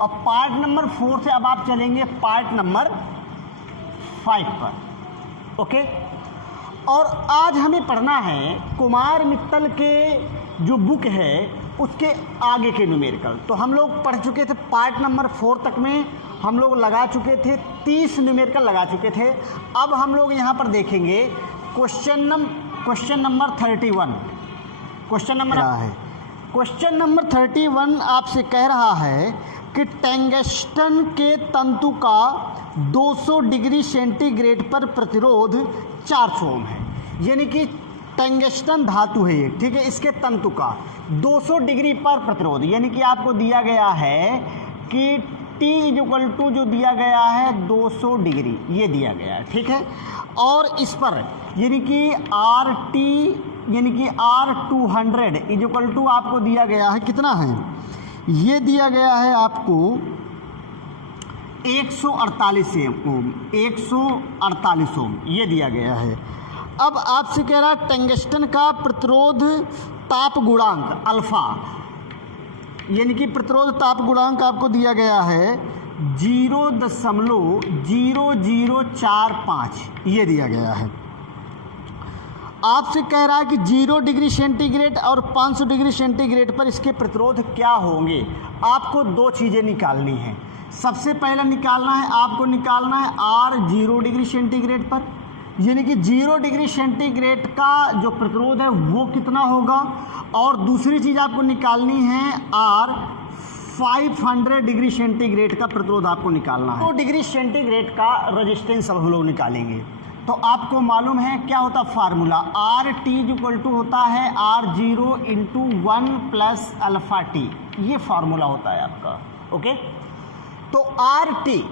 और part number 4 से अब आप चलेंगे पार्ट नंबर 5 पर। ओके, और आज हमें पढ़ना है कुमार मित्तल के जो बुक है उसके आगे के न्यूमेरिकल। तो हम लोग पढ़ चुके थे पार्ट नंबर 4 तक में, हम लोग लगा चुके थे 30 न्यूमेरिकल लगा चुके थे। अब हम लोग यहाँ पर देखेंगे क्वेश्चन नंबर 31। क्वेश्चन नंबर 31 आपसे कह रहा है कि टंगस्टन के तंतु का 200 डिग्री सेंटीग्रेड पर प्रतिरोध 400 ओम है। यानी कि टंगस्टन धातु है ये, ठीक है, इसके तंतु का 200 डिग्री पर प्रतिरोध, यानी कि आपको दिया गया है कि T = जो दिया गया है 200 डिग्री, ये दिया गया है, ठीक है। और इस पर यानी कि RT यानी कि R200 = आपको दिया गया है कितना है, ये दिया गया है आपको 148 ओम, 148 ओम ये दिया गया है। अब आपसे कह रहा है टंगस्टन का प्रतिरोध ताप गुणांक अल्फा, यानी कि प्रतिरोध ताप गुणांक आपको दिया गया है 0.0045 ये दिया गया है। आपसे कह रहा है कि 0 डिग्री सेंटीग्रेड और 500 डिग्री सेंटीग्रेड पर इसके प्रतिरोध क्या होंगे। आपको दो चीज़ें निकालनी हैं। सबसे पहला निकालना है R 0 डिग्री सेंटीग्रेड पर, यानी कि 0 डिग्री सेंटीग्रेड का जो प्रतिरोध है वो कितना होगा। और दूसरी चीज़ आपको निकालनी है R 500 डिग्री सेंटीग्रेड का प्रतिरोध आपको निकालना है। 2 डिग्री सेंटीग्रेड का रेजिस्टेंस अब हम लोग निकालेंगे। तो आपको मालूम है क्या होता फार्मूला, RT = होता है R0 × 1 + αT, ये फार्मूला होता है आपका। ओके, तो RT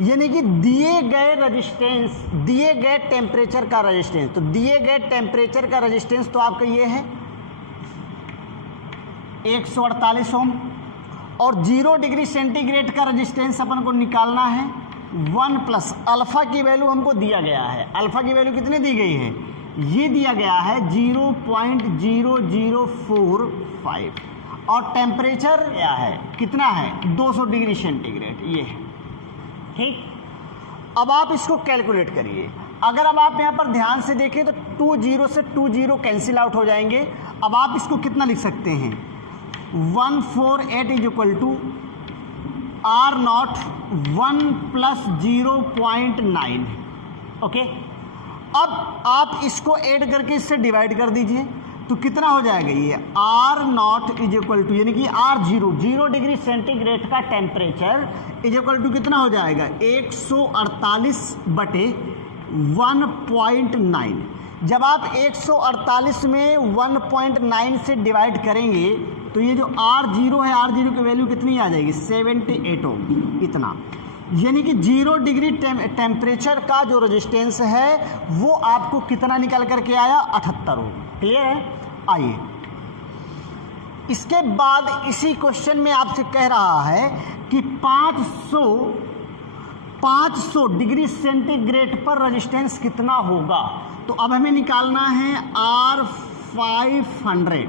यानी कि दिए गए रेजिस्टेंस, दिए गए टेम्परेचर का रेजिस्टेंस, तो दिए गए टेम्परेचर का रेजिस्टेंस तो आपका ये है 148 ओम, और 0 डिग्री सेंटीग्रेड का रेजिस्टेंस अपन को निकालना है 1 + अल्फ़ा की वैल्यू हमको दिया गया है। अल्फ़ा की वैल्यू कितनी दी गई है, ये दिया गया है 0.0045, और टेम्परेचर क्या है, कितना है 200 डिग्री सेंटीग्रेड ये है, ठीक। अब आप इसको कैलकुलेट करिए। अगर अब आप यहाँ पर ध्यान से देखें तो 2 0 से 2 0 कैंसिल आउट हो जाएंगे। अब आप इसको कितना लिख सकते हैं, 148 = R0 1 + 0.9। ओके, अब आप इसको ऐड करके इससे डिवाइड कर दीजिए तो कितना हो जाएगा, ये R0 = यानी कि R0 0 डिग्री सेंटीग्रेड का टेम्परेचर = कितना हो जाएगा 148/1.9। जब आप 148 में 1.9 से डिवाइड करेंगे तो ये जो R0 है, R0 की वैल्यू कितनी आ जाएगी 78 ओम इतना। यानी कि 0 डिग्री टेम्परेचर का जो रेजिस्टेंस है वो आपको कितना निकल करके आया 78 ओम। क्लियर है। आइए इसके बाद इसी क्वेश्चन में आपसे कह रहा है कि 500 डिग्री सेंटीग्रेड पर रेजिस्टेंस कितना होगा। तो अब हमें निकालना है R 500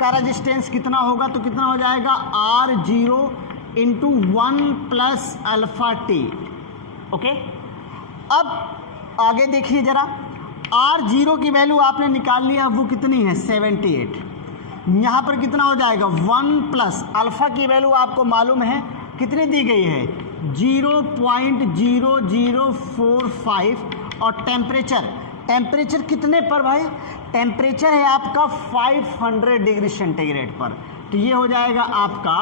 का रेजिस्टेंस कितना होगा। तो कितना हो जाएगा R0 × 1 + αT। ओके, अब आगे देखिए जरा, R0 की वैल्यू आपने निकाल लिया, वो कितनी है 78। यहाँ पर कितना हो जाएगा 1 + अल्फ़ा की वैल्यू आपको मालूम है कितनी दी गई है 0.0045, और टेम्परेचर कितने पर भाई, टेम्परेचर है आपका 500 डिग्री सेंटीग्रेड पर। तो ये हो जाएगा आपका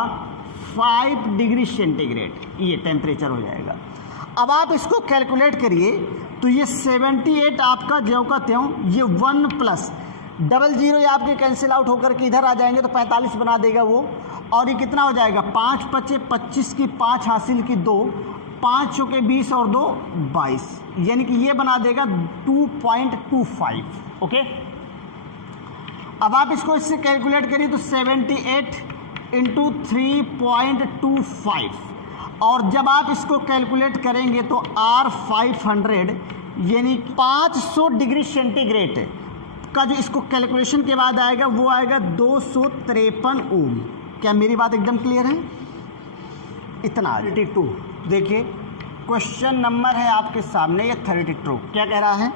5 डिग्री सेंटीग्रेड, ये टेम्परेचर हो जाएगा। अब आप इसको कैलकुलेट करिए तो ये 78 आपका ज्यों का त्यों, ये 1 + 00 ये आपके कैंसिल आउट होकर के इधर आ जाएंगे तो 45 बना देगा वो। और ये कितना हो जाएगा 5 × 5 = 25 की 5 हासिल की 2, 5 × 20 और 2 22, यानी कि ये बना देगा 2.25। ओके, अब आप इसको इससे कैलकुलेट करिए तो 78 × 3.25, और जब आप इसको कैलकुलेट करेंगे तो R 500 यानी 500 डिग्री सेंटीग्रेड का जो इसको कैलकुलेशन के बाद आएगा वो आएगा 253 ओम। क्या मेरी बात एकदम क्लियर है? इतना 32। देखिए क्वेश्चन नंबर है आपके सामने ये 32। क्या कह रहा है?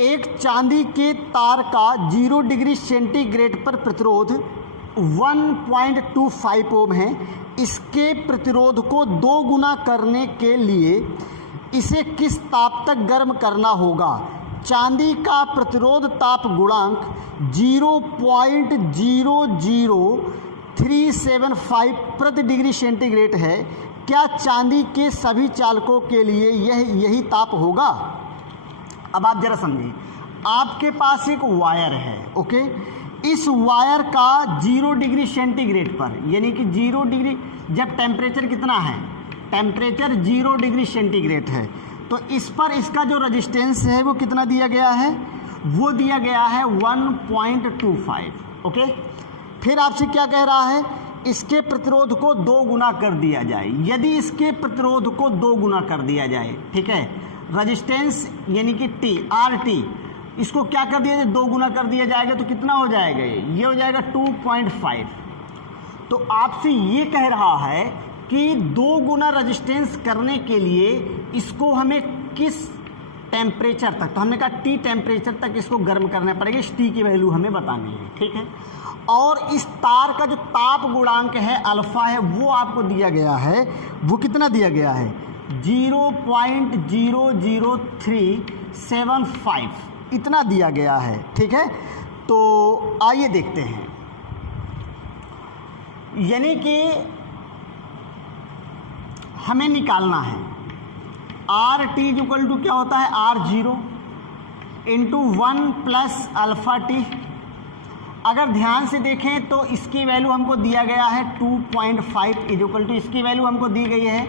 एक चांदी के तार का 0 डिग्री सेंटीग्रेड पर प्रतिरोध 1.25 ओम है। इसके प्रतिरोध को 2 गुना करने के लिए इसे किस ताप तक गर्म करना होगा? चांदी का प्रतिरोध ताप गुणांक 0.00375 प्रति डिग्री सेंटीग्रेड है। क्या चांदी के सभी चालकों के लिए यही ताप होगा? अब आप जरा समझिए, आपके पास एक वायर है, ओके। इस वायर का 0 डिग्री सेंटीग्रेड पर, यानी कि 0 डिग्री, जब टेम्परेचर कितना है? टेम्परेचर 0 डिग्री सेंटीग्रेड है, तो इस पर इसका जो रेजिस्टेंस है वो कितना दिया गया है? वो दिया गया है 1.25, ओके। फिर आपसे क्या कह रहा है? इसके प्रतिरोध को 2 गुना कर दिया जाए। यदि इसके प्रतिरोध को 2 गुना कर दिया जाए, ठीक है, रेजिस्टेंस यानी कि टी, आर टी, इसको क्या कर दिया जाए? 2 गुना कर दिया जाएगा तो कितना हो जाएगा? ये हो जाएगा 2.5। तो आपसे ये कह रहा है कि 2 गुना रेजिस्टेंस करने के लिए इसको हमें किस टेम्परेचर तक, तो हमने कहा टी टेम्परेचर तक इसको गर्म करना पड़ेगा। इस टी की वैल्यू हमें बतानी है, ठीक है। और इस तार का जो ताप गुणांक है अल्फा है, वो आपको दिया गया है। वो कितना दिया गया है? 0.00375 इतना दिया गया है, ठीक है। तो आइए देखते हैं, यानी कि हमें निकालना है आर टी इक्वल टू क्या होता है? R0 into 1 plus alpha T. अगर ध्यान से देखें तो इसकी वैल्यू हमको दिया गया है 2.5 इक्वल टू, इसकी वैल्यू हमको दी गई है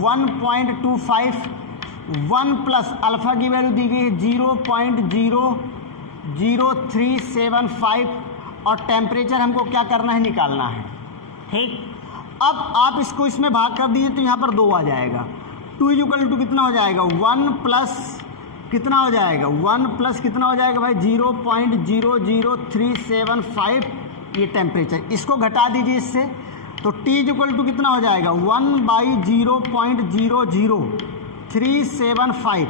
1.25, 1 प्लस अल्फ़ा की वैल्यू दी गई है 0.00375 और टेम्परेचर हमको क्या करना है? निकालना है, ठीक। अब आप इसको इसमें भाग कर दीजिए तो यहाँ पर 2 आ जाएगा। 2 इक्वल टू कितना हो जाएगा? 1 प्लस कितना हो जाएगा? 1 प्लस कितना हो जाएगा भाई? 0.00375 ये टेम्परेचर। इसको घटा दीजिए इससे, तो T इक्वल टू कितना हो जाएगा? 1/0.00375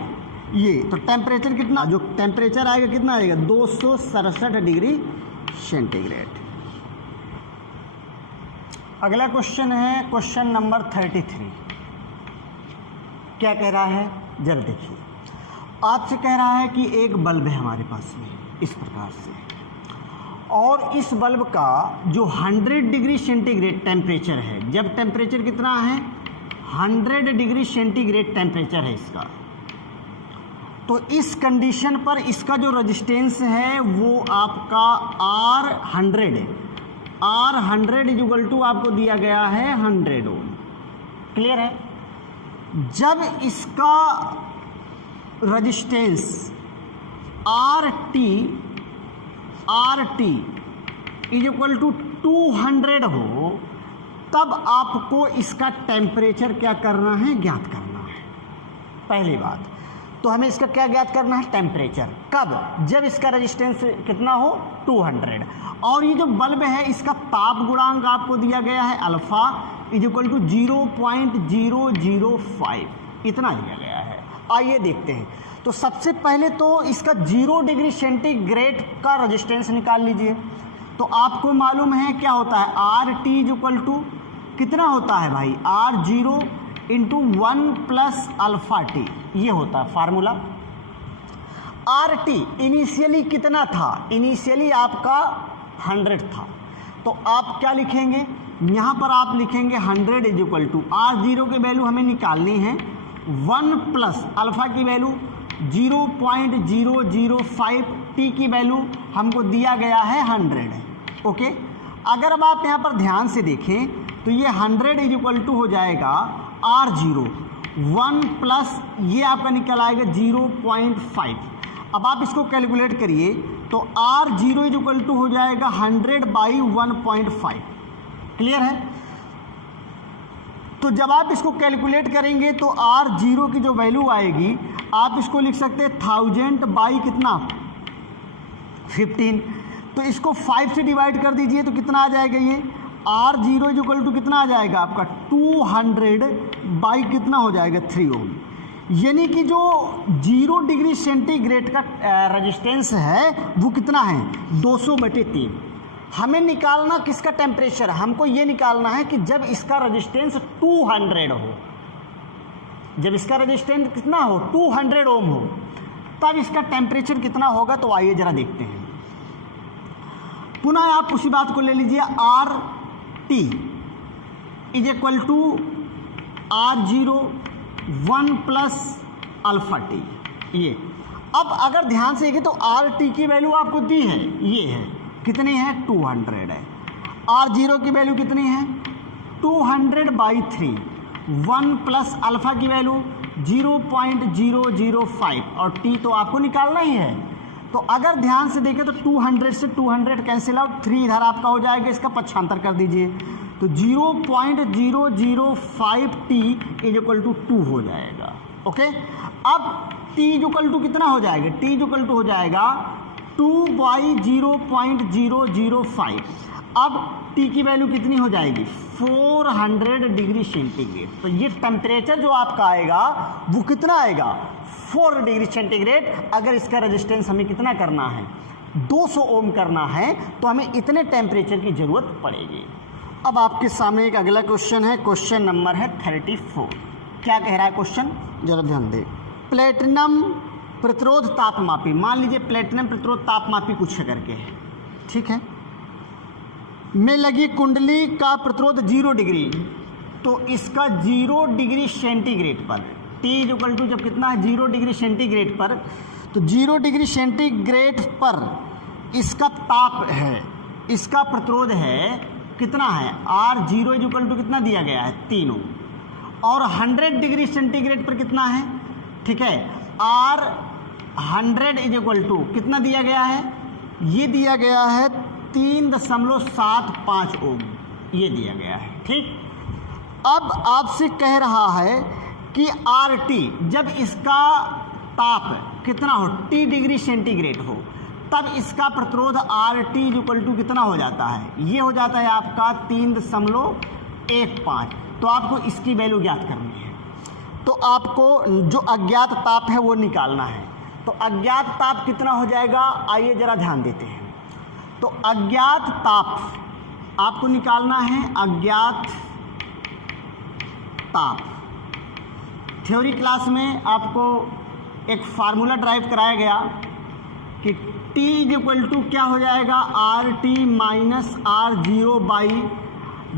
ये। तो टेम्परेचर कितना, जो टेम्परेचर आएगा कितना आएगा? 267 डिग्री सेंटीग्रेड। अगला क्वेश्चन है क्वेश्चन नंबर 33। क्या कह रहा है? जरा देखिए, आपसे कह रहा है कि एक बल्ब है हमारे पास में इस प्रकार से, और इस बल्ब का जो 100 डिग्री सेंटीग्रेड टेम्परेचर है, जब टेम्परेचर कितना है? 100 डिग्री सेंटीग्रेड टेम्परेचर है इसका, तो इस कंडीशन पर इसका जो रेजिस्टेंस है वो आपका R100 है। R100 इक्वल टू आपको दिया गया है 100 ओम। क्लियर है? जब इसका रेजिस्टेंस RT इक्वल टू 200 हो, तब आपको इसका टेम्परेचर क्या करना है? ज्ञात करना है। पहली बात तो हमें इसका क्या ज्ञात करना है? टेम्परेचर। कब? जब इसका रेजिस्टेंस कितना हो? 200। और ये जो बल्ब है इसका ताप गुणांक आपको दिया गया है अल्फा इक्वल टू 0.005 इतना दिया गया है। आइए देखते हैं। तो सबसे पहले तो इसका 0 डिग्री सेंटीग्रेड का रेजिस्टेंस निकाल लीजिए। तो आपको मालूम है क्या होता है? RT इक्वल टू कितना होता है भाई? R0 into 1 plus alpha T, ये होता है फार्मूला। RT इनिशियली कितना था? इनिशियली आपका 100 था, तो आप क्या लिखेंगे? यहाँ पर आप लिखेंगे 100 इज इक्वल टू R0 की वैल्यू हमें निकालनी है 1 प्लस अल्फ़ा की वैल्यू 0.005, टी की वैल्यू हमको दिया गया है 100, ओके। अगर अब आप यहाँ पर ध्यान से देखें तो ये 100 इज इक्वल टू हो जाएगा R0 1 प्लस ये आपका निकल आएगा 0.5। अब आप इसको कैलकुलेट करिए तो R0 इज इक्वल टू हो जाएगा 100/1.5। क्लियर है? तो जब आप इसको कैलकुलेट करेंगे तो R0 की जो वैल्यू आएगी आप इसको लिख सकते हैं 1000 बाई कितना? 15। तो इसको 5 से डिवाइड कर दीजिए तो कितना आ जाएगा? ये R0 इक्वल टू कितना आ जाएगा आपका 200 बाई कितना हो जाएगा 3 ओम, यानी कि जो 0 डिग्री सेंटीग्रेड का रेजिस्टेंस है वो कितना है 200/3। हमें निकालना किसका टेम्परेचर, हमको ये निकालना है कि जब इसका रेजिस्टेंस 200 हो, जब इसका रेजिस्टेंस कितना हो 200 ओम हो, तब इसका टेम्परेचर कितना होगा। तो आइए जरा देखते हैं। पुनः आप उसी बात को ले लीजिए, RT is equal to R0 1 plus alpha T. ये अब अगर ध्यान से देखिए तो RT की वैल्यू आपको दी है, ये है कितनी है 200 है। R0 की वैल्यू कितनी है 200/3, 1 प्लस अल्फा की वैल्यू 0.005 और T तो आपको निकालना ही है। तो अगर ध्यान से देखें तो 200 से 200 कैंसिल आउट, 3 इधर आपका हो जाएगा, इसका पक्षांतर कर दीजिए तो 0.005 T इज इक्वल टू 2 हो जाएगा। ओके, अब T इक्वल टू कितना हो जाएगा, T इक्वल टू हो जाएगा 2/0.005। अब T की वैल्यू कितनी हो जाएगी 400 डिग्री सेंटीग्रेड। तो ये टेम्परेचर जो आपका आएगा वो कितना आएगा 4 डिग्री सेंटीग्रेड। अगर इसका रेजिस्टेंस हमें कितना करना है 200 ओम करना है तो हमें इतने टेम्परेचर की ज़रूरत पड़ेगी। अब आपके सामने एक अगला क्वेश्चन है, क्वेश्चन नंबर है 34। क्या कह रहा है क्वेश्चन, जरा ध्यान दें। प्लेटिनम प्रतिरोध तापमापी, मान लीजिए प्लेटिनम प्रतिरोध तापमापी कुछ करके है, ठीक है, में लगी कुंडली का प्रतिरोध 0 डिग्री, तो इसका 0 डिग्री सेंटीग्रेड पर T इक्वल टू जब कितना है 0 डिग्री सेंटीग्रेड पर, तो 0 डिग्री सेंटीग्रेड पर इसका ताप है, इसका प्रतिरोध है कितना है R0 इक्वल टू कितना दिया गया है 3 ओम, और 100 डिग्री सेंटीग्रेड पर कितना है, ठीक है, R100 इक्वल टू कितना दिया गया है, ये दिया गया है 3.75 ओम, ये दिया गया है, ठीक। अब आपसे कह रहा है कि RT जब इसका ताप कितना हो T डिग्री सेंटीग्रेड हो, तब इसका प्रतिरोध RT इक्वल टू कितना हो जाता है, ये हो जाता है आपका 3.15। तो आपको इसकी वैल्यू ज्ञात करनी है, तो आपको जो अज्ञात ताप है वो निकालना है। तो अज्ञात ताप कितना हो जाएगा, आइए जरा ध्यान देते हैं। तो अज्ञात ताप आपको निकालना है, अज्ञात ताप। थ्योरी क्लास में आपको एक फार्मूला ड्राइव कराया गया कि T इक्वल टू क्या हो जाएगा RT माइनस R0 बाई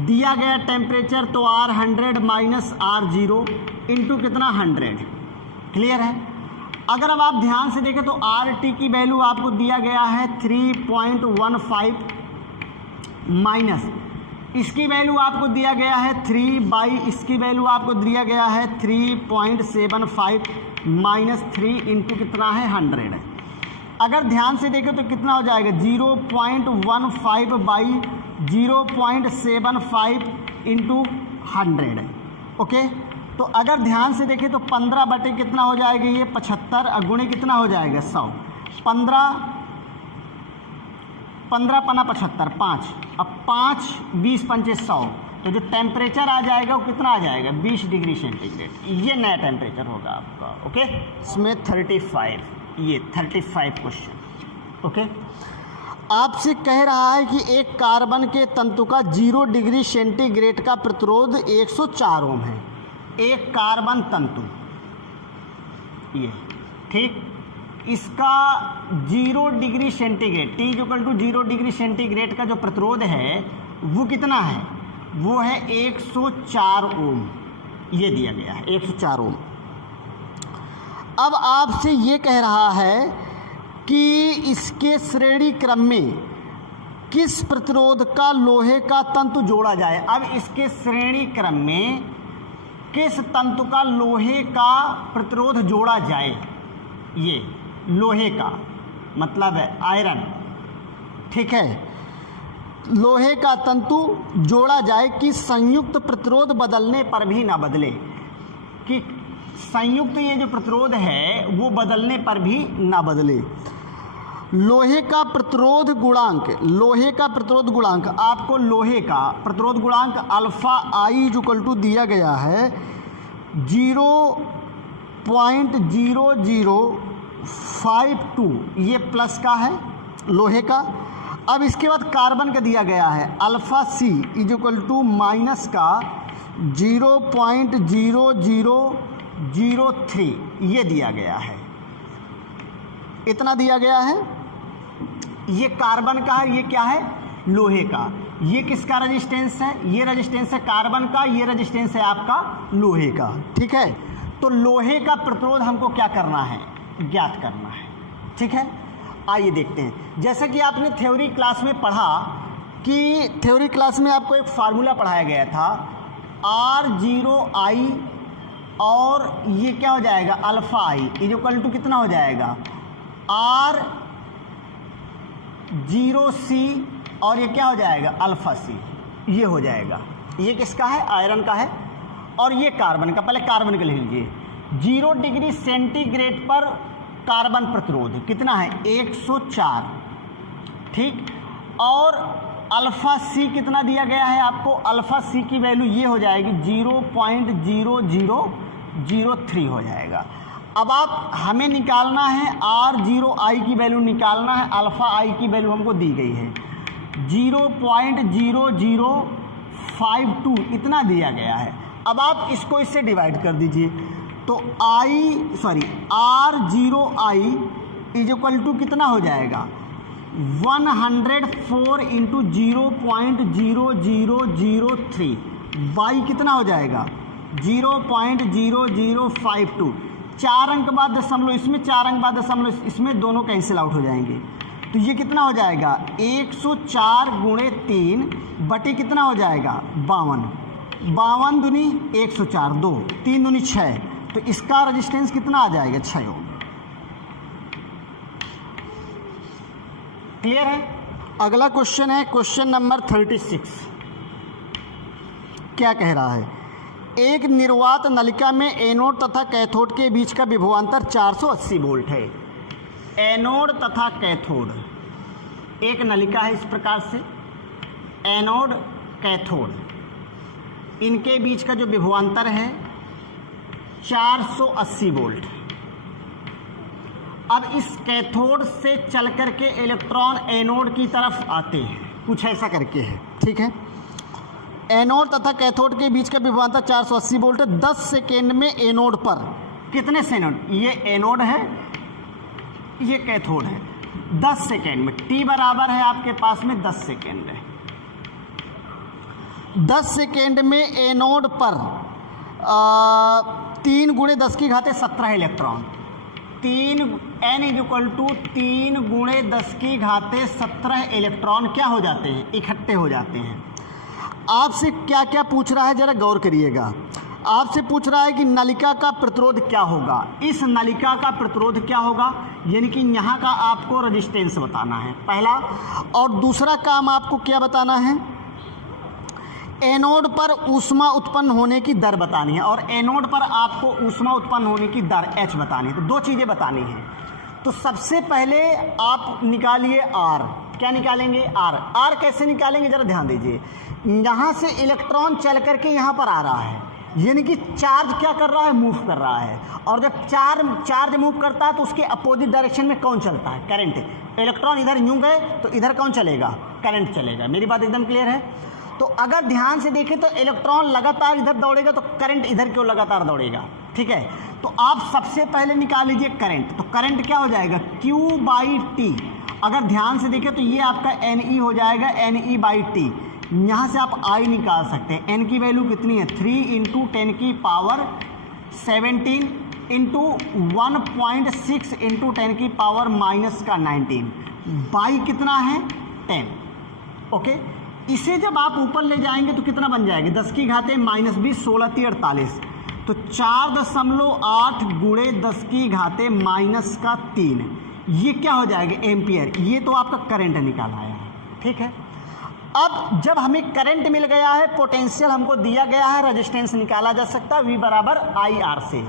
दिया गया टेम्परेचर तो R100 माइनस R0 इंटू कितना 100। क्लियर है। अगर अब आप ध्यान से देखें तो RT की वैल्यू आपको दिया गया है 3.15 माइनस इसकी वैल्यू आपको दिया गया है 3 बाई इसकी वैल्यू आपको दिया गया है 3.75 माइनस 3 इंटू कितना है 100 है। अगर ध्यान से देखें तो कितना हो जाएगा 0.15 बाई 0.75 इंटू 100 है। ओके, तो अगर ध्यान से देखें तो 15 बटे कितना हो जाएगा ये 75 अगुणे कितना हो जाएगा 100। 15 पना 75 5, अब 5 20 पंचे 100, तो जो टेम्परेचर आ जाएगा वो कितना आ जाएगा 20 डिग्री सेंटीग्रेड। ये नया टेम्परेचर होगा आपका। ओके, इसमें 35 ये 35 क्वेश्चन। ओके, आपसे कह रहा है कि एक कार्बन के तंतु का 0 डिग्री सेंटीग्रेड का प्रतिरोध 104 ओम है। एक कार्बन तंतु ये ठीक, इसका 0 degree centigrade T equal to 0 degree centigrade का जो प्रतिरोध है वो कितना है, वो है 104 ओम। ये दिया गया है 104 ओम। अब आपसे ये कह रहा है कि इसके श्रेणी क्रम में किस प्रतिरोध का लोहे का तंतु जोड़ा जाए। अब इसके श्रेणी क्रम में किस तंतु का लोहे का प्रतिरोध जोड़ा जाए। ये लोहे का मतलब है आयरन, ठीक है, लोहे का तंतु जोड़ा जाए कि संयुक्त प्रतिरोध बदलने पर भी ना बदले, कि संयुक्त ये जो प्रतिरोध है वो बदलने पर भी ना बदले। लोहे का प्रतिरोध गुणांक, लोहे का प्रतिरोध गुणांक, आपको लोहे का प्रतिरोध गुणांक अल्फा आई इक्वल टू दिया गया है 0.0052, ये प्लस का है लोहे का। अब इसके बाद कार्बन का दिया गया है alpha C equal to minus का 0.0003, ये दिया गया है, इतना दिया गया है। ये कार्बन का है, ये क्या है, लोहे का। ये किसका रेजिस्टेंस है, ये रेजिस्टेंस है कार्बन का, ये रेजिस्टेंस है आपका लोहे का। ठीक है, तो लोहे का प्रतिरोध हमको क्या करना है, ज्ञात करना है। ठीक है, आइए देखते हैं। जैसा कि आपने थ्योरी क्लास में पढ़ा कि थ्योरी क्लास में आपको एक फार्मूला पढ़ाया गया था R0I, और ये क्या हो जाएगा अल्फा आई इक्वल टू कितना हो जाएगा R0C, और ये क्या हो जाएगा अल्फा सी, ये हो जाएगा। ये किसका है, आयरन का है, और ये कार्बन का। पहले कार्बन का लिख लीजिए। 0 डिग्री सेंटीग्रेड पर कार्बन प्रतिरोध कितना है 104, ठीक। और अल्फा सी कितना दिया गया है आपको, अल्फा सी की वैल्यू ये हो जाएगी 0.0003 हो जाएगा। अब आप हमें निकालना है R0I की वैल्यू निकालना है, अल्फा आई की वैल्यू हमको दी गई है 0.0052, इतना दिया गया है। अब आप इसको इससे डिवाइड कर दीजिए, तो R0I इक्वल टू कितना हो जाएगा 104 इंटू 0.0003, बाई कितना हो जाएगा 0.0052। 4 अंक बाद दशमलव इसमें, 4 अंक बाद दशमलव इसमें, दोनों कैंसिल आउट हो जाएंगे। तो ये कितना हो जाएगा 104 गुणे 3 बटे कितना हो जाएगा 52, 52 दूनी 104, 2 3 दूनी 6, तो इसका रेजिस्टेंस कितना आ जाएगा 6 ओम। क्लियर है। अगला क्वेश्चन है क्वेश्चन नंबर 36। क्या कह रहा है, एक निर्वात नलिका में एनोड तथा कैथोड के बीच का विभवांतर 480 वोल्ट है। एनोड तथा कैथोड, एक नलिका है इस प्रकार से, एनोड कैथोड, इनके बीच का जो विभवांतर है 480 वोल्ट। अब इस कैथोड से चल करके इलेक्ट्रॉन एनोड की तरफ आते हैं, कुछ ऐसा करके है, ठीक है। एनोड तथा कैथोड के बीच का विभवांतर 480 वोल्ट है। 10 सेकेंड में एनोड पर कितने से एनोड, ये एनोड है, ये कैथोड है। 10 सेकेंड में t बराबर है आपके पास में 10 सेकेंड है। 10 सेकेंड में एनोड पर 3 गुणे 10 की घाते 17 इलेक्ट्रॉन, n इक्वल टू 3 गुणे 10 की घाते 17 इलेक्ट्रॉन क्या हो जाते हैं, इकट्ठे हो जाते हैं। आपसे क्या क्या पूछ रहा है जरा गौर करिएगा। आपसे पूछ रहा है कि नलिका का प्रतिरोध क्या होगा, इस नलिका का प्रतिरोध क्या होगा, यानी कि यहाँ का आपको रेजिस्टेंस बताना है पहला, और दूसरा काम आपको क्या बताना है, एनोड पर ऊष्मा उत्पन्न होने की दर बतानी है, और एनोड पर आपको ऊष्मा उत्पन्न होने की दर H बतानी है। तो 2 चीज़ें बतानी है। तो सबसे पहले आप निकालिए R। क्या निकालेंगे R कैसे निकालेंगे जरा ध्यान दीजिए। यहाँ से इलेक्ट्रॉन चल करके यहाँ पर आ रहा है, यानी कि चार्ज क्या कर रहा है, मूव कर रहा है। और जब चार्ज मूव करता है तो उसके अपोजिट डायरेक्शन में कौन चलता है, करंट। इलेक्ट्रॉन इधर यूं गए तो इधर कौन चलेगा, करंट चलेगा। मेरी बात एकदम क्लियर है। तो अगर ध्यान से देखें तो इलेक्ट्रॉन लगातार इधर दौड़ेगा तो करंट इधर क्यों लगातार दौड़ेगा, ठीक है। तो आप सबसे पहले निकाल लीजिए करंट। तो करंट क्या हो जाएगा Q/T। अगर ध्यान से देखें तो ये आपका Ne हो जाएगा, Ne/T। यहाँ से आप I निकाल सकते हैं। N की वैल्यू कितनी है 3 इंटू 10 की पावर 17 इंटू 1.6 इंटू 10 की पावर माइनस का 19, बाई कितना है 10। ओके, इसे जब आप ऊपर ले जाएंगे तो कितना बन जाएगा 10 की घाते -20, 16 × 48, तो 4.8 गुणे 10 की घाते -3, ये क्या हो जाएगा एम्पियर। ये तो आपका करंट निकाल आया है, ठीक है। अब जब हमें करंट मिल गया है, पोटेंशियल हमको दिया गया है, रेजिस्टेंस निकाला जा सकता है V = IR से।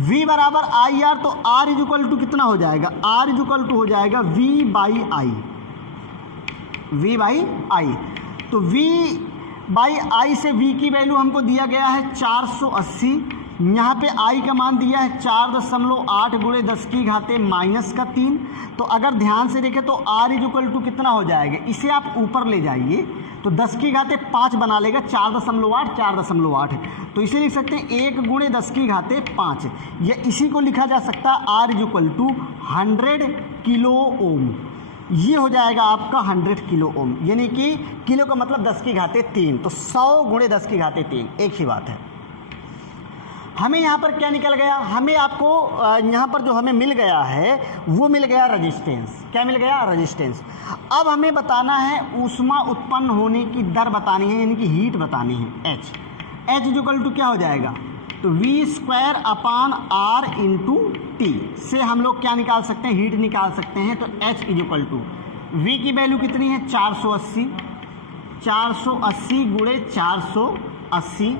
V बराबर आई आर, तो R इज इक्वल टू कितना हो जाएगा, R इज इक्वल टू हो जाएगा V by I, V by I. तो V बाई आई से V की वैल्यू हमको दिया गया है 480, यहाँ पे I का मान दिया है 4.8 गुणे 10 की घाते -3। तो अगर ध्यान से देखें तो R इज इक्वल टू कितना हो जाएगा, इसे आप ऊपर ले जाइए तो 10 की घाते 5 बना लेगा, 4.8 4.8, तो इसे लिख सकते हैं 1 गुणे 10 की घाते 5, या इसी को लिखा जा सकता है R is equal to 100 kilo ohm. ये हो जाएगा आपका 100 किलो ओम, यानी कि किलो का मतलब 10 की घाते 3, तो 100 गुणे 10 की घाते 3, एक ही बात है। हमें यहाँ पर क्या निकल गया, हमें आपको यहाँ पर जो हमें मिल गया है वो मिल गया रेजिस्टेंस। क्या मिल गया, रेजिस्टेंस। अब हमें बताना है ऊष्मा उत्पन्न होने की दर बतानी है, यानी कि हीट बतानी है, H इज इक्वल टू क्या हो जाएगा, तो V² अपान R इंटू टी से हम लोग क्या निकाल सकते हैं, हीट निकाल सकते हैं। तो H is equal to V की वैल्यू कितनी है 480, 480 गुणे 480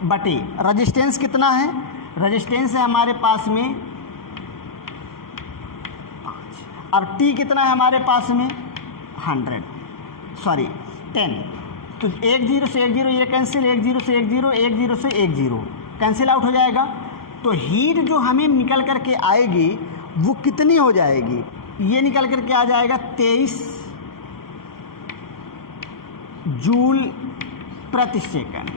बटे रजिस्टेंस कितना है, रजिस्टेंस है हमारे पास में 5, और T कितना है हमारे पास में 10। तो 1 0 से 1 0 ये कैंसिल, 1 0 से 1 0, 1 0 से 1 0 कैंसिल आउट हो जाएगा। तो हीट जो हमें निकल करके आएगी वो कितनी हो जाएगी, ये निकल करके आ जाएगा 23 जूल प्रति सेकंड।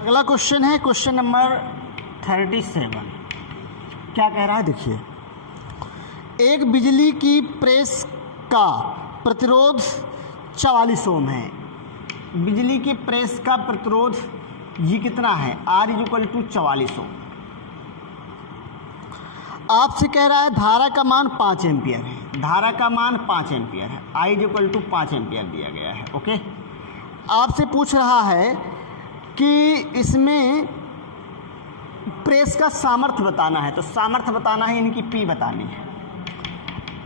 अगला क्वेश्चन है क्वेश्चन नंबर 37। क्या कह रहा है देखिए, एक बिजली की प्रेस का प्रतिरोध 44 ओम है। बिजली की प्रेस का प्रतिरोध ये कितना है, R इज इक्वल टू 44 ओम। आपसे कह रहा है धारा का मान 5 एम्पियर है, धारा का मान 5 एम्पियर है, I is equal to 5 ampere दिया गया है। ओके, आपसे पूछ रहा है कि इसमें प्रेस का सामर्थ्य बताना है, तो सामर्थ्य बताना है यानी कि P बतानी है,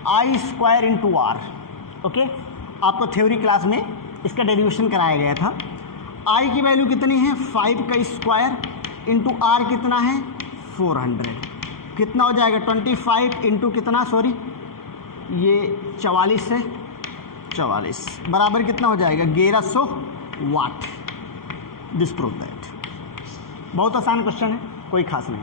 I² इंटू R। ओके, आपको थ्योरी क्लास में इसका डेरिवेशन कराया गया था। I की वैल्यू कितनी है 5 का स्क्वायर इंटू R कितना है 400, कितना हो जाएगा 25 इंटू कितना, सॉरी ये 44 है, 44 बराबर कितना हो जाएगा 1100 वाट। This prove that. बहुत आसान क्वेश्चन है, कोई खास नहीं।